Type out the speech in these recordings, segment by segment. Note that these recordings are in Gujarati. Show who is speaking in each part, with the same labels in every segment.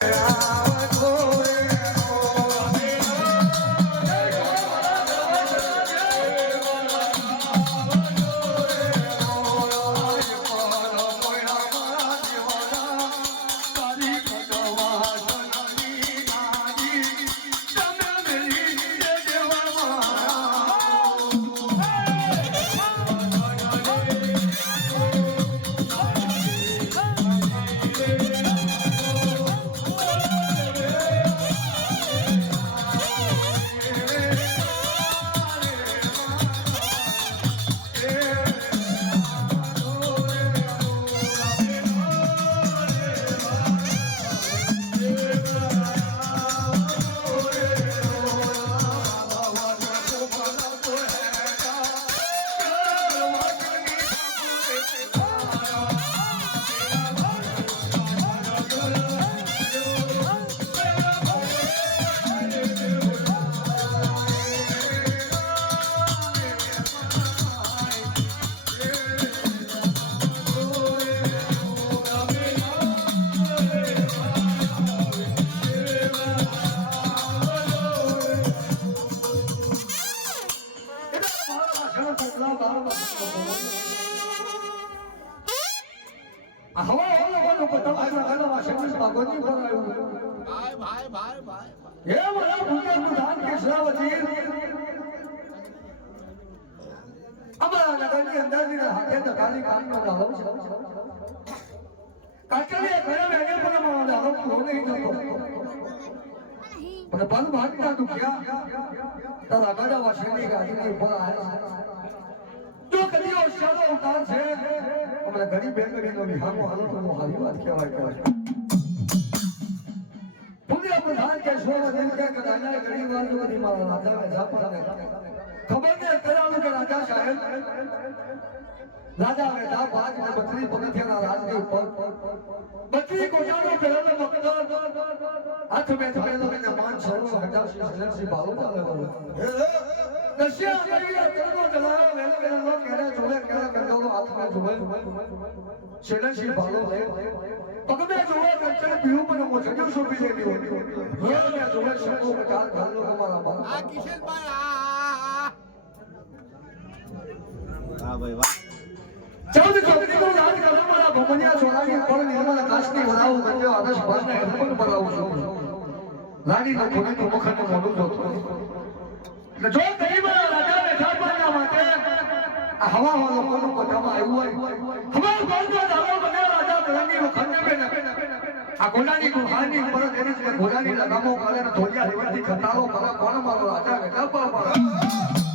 Speaker 1: આ હે મારા ભૂમિયા પ્રધાન કેશરાવતી અમારા નગરની અંદરની હાથે ઉતાર છે અમે ઘણી બેંગડીનો વિહારનો હાલો તો હારી વાત કહેવાય કહેવાય પુણ્ય પ્રધાન કે સો દિન કે કદાના ઘણી વાર જો બધી મારા રાજા જાપાને ખબર ને કરાવું કે રાજા સાહેબ રાજા વેદા બાદ ને બત્રી પગથિયાના રાજની ઉપર બત્રી કોટાનો પહેલો મકદર હાથ મેં થયેલો એને માન સર્વ હજારસી હજારસી ભાવો ચાલે બોલો દશિયા કરેલા કરનો ચલાયો વેલો વેલો નો કેરા જોવે કેરા કરનો હાથમાં જોવે શેલનશી ભાવો લે પગમે જોવે કંચન પીવું પણ મોચડ્યો શોભી લેલી હોય રોજ મેં જોવે શબ્દો પ્રકાર ઘરનો તમારા બાપ.
Speaker 2: આ કિશનભાઈ આ
Speaker 3: વાહ ભાઈ વાહ.
Speaker 1: ચૌદ ચોકડી નો યાદ કરો મારા ભમનિયા સોનાની પર નિર્મલ આકાશની વરાવું ગંજો આદર્શ ભસને હેડફોન બરાવું છું. લાડી નો ખોલી તો મુખને મોઢું જોતો એટલે જો ગરીબના રાજા બેઠા માટે આ હવા હવા લોકોનું આવ્યું હોય હવા બને રાજા ગરંગી વખંડે બેને આ ગોડાની ગુહાની પર તેની છે ગોડાની લગામો કાલે તોલિયા થી ખતારો કરે કોણ મારો. રાજા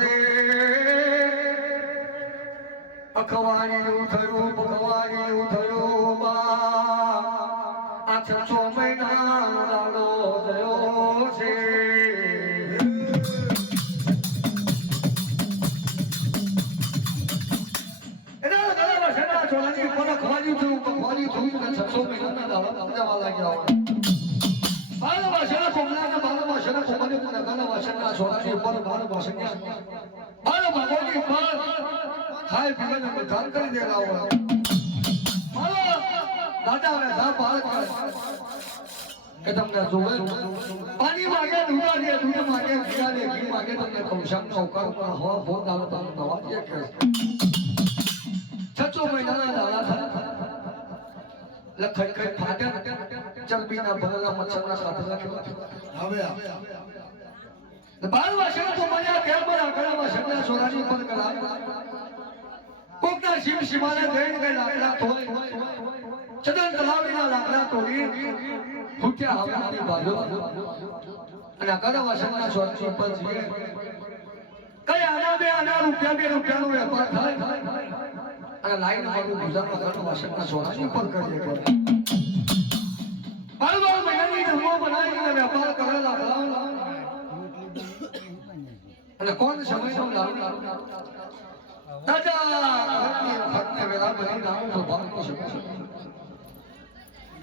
Speaker 1: રે અખવાને ઉઠરું ભગવાને માં. આ છસો મહિના છે થયું ખવાજ્યું થયું છસો મહિનાના દાડા લાગ્યા હોય. બાળ ભાષાના ગળામાં શેના ઉપર ખાઈ પીવાને બધાર કરી દેલા હોય. દાદા હવે ધા બાળ કરે. તમને જોવે પાણી માગે દૂધા દે દૂધ માગે ઘીરા દે ઘી માગે તમને કૌશાકનો અવકાર ઉપર હવા ભોર દાડો તમને દવા દે કે છસો મહિનાના થયા લખડ કઈ ફાટે ચરબીના ભરેલા મચ્છરના કાતરા કેવા
Speaker 3: હવે
Speaker 1: બાર વાસણ તો મજા કેમ બરા ગળામાં શબ્દ સોરાની પર કરા કોકના શિવ શિવાને દેણ ગઈ લાકડા તોય ચદન તલાવીના લાકડા તોડી ફૂટ્યા હવે બાજુ. અને કદા વાસણના સોરાની ઉપર જીએ કઈ આના બે આના રૂપિયા બે રૂપિયાનો વેપાર થાય? અને લાઈન વાળું ગુજરાતમાં કદા વાસણના સોરાની ઉપર કરીએ કરે બાર બાર મહિનાની જમવા બનાવીને વેપાર કરેલા અને કોણ સમયનો લાવ? દાદા ઘરની ભક્તને વેલા બની નામ તો ભાવની શકે.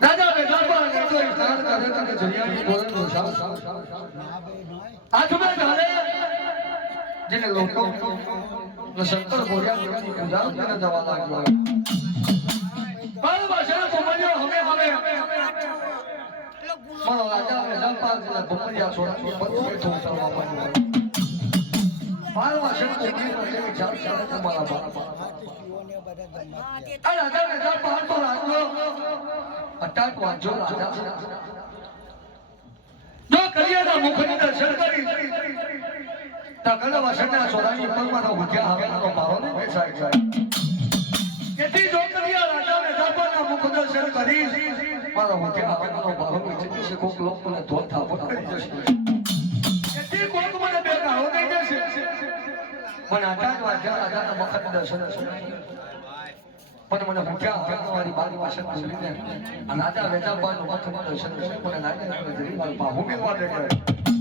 Speaker 1: દાદા બેટા પણ એ તો ઇશાર કરે કે જરિયાની બોલે તો આજુબાજુ સાવ જેને લોકો શંકર ભોળિયા દેવની પૂજા તેને જવા લાગ્યો બાળ ભાષાનો ભમરિયો હવે હવે પણ રાજા અને પાર જેના ભમરિયા છોડા પર બેઠો ઉતરવા માંડ્યો મારા રાજા વાંચો રાજા. જો તકલ વસના સોરાની પગમાં ભૂખ્યા હવે તો પારો ને બેસાય જાય તેથી જો કરિયા રાજા ને પારના મુખ દર્શન કરી મારો ભૂખ્યા હવે આનો પારો બેસી છે કોક લોકોને ધોલ થાપો કરી જશે તેથી કોક મને બે ગાળો દઈ જશે મને અટાટ વાંચ્યા રાજાના મુખની દર્શન પણ મને ભૂખ્યા હવે મારી બારી બોલીને આ રાજા વેલા પારનું મુખમાં દર્શન મને લાગે જરી વાર બાહુ મેળવા દે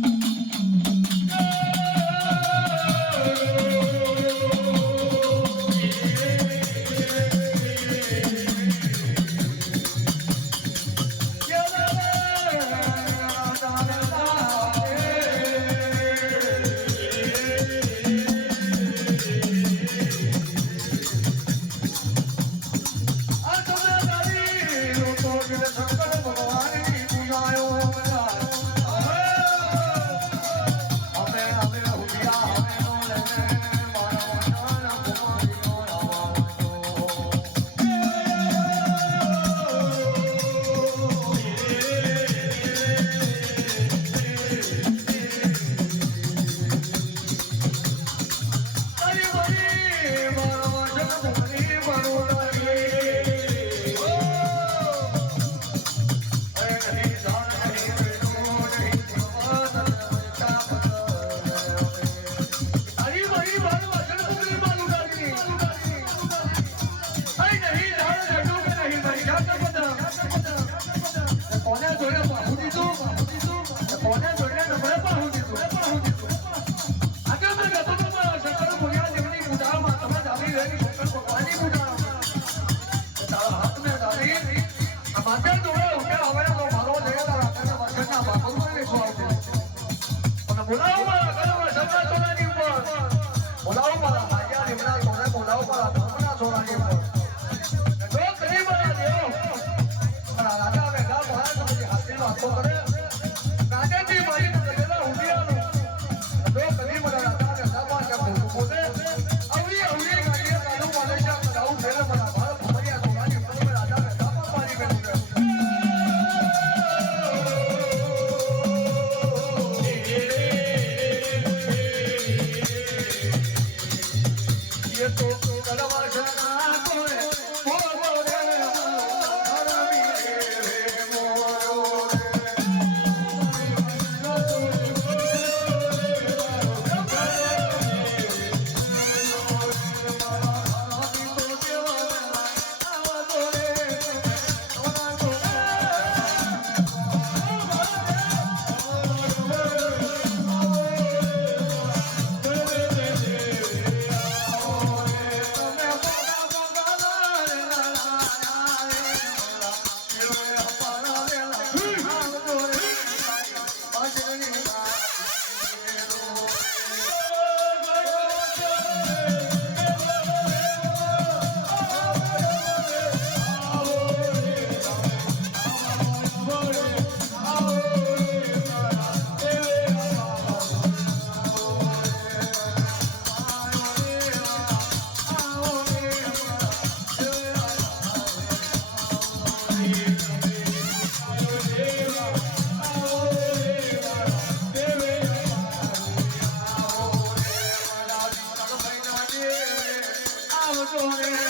Speaker 1: બોલાવો મારા ઘરમાં શંકર સોનાની ઉપર બોલાવો મારા ભાગ્યા લીમડા સોને બોલાવો મારા ધર્મના સોનાની જો કરી મારા દેવ રાજા બેઠા મહારાજ તો બધી કરે போன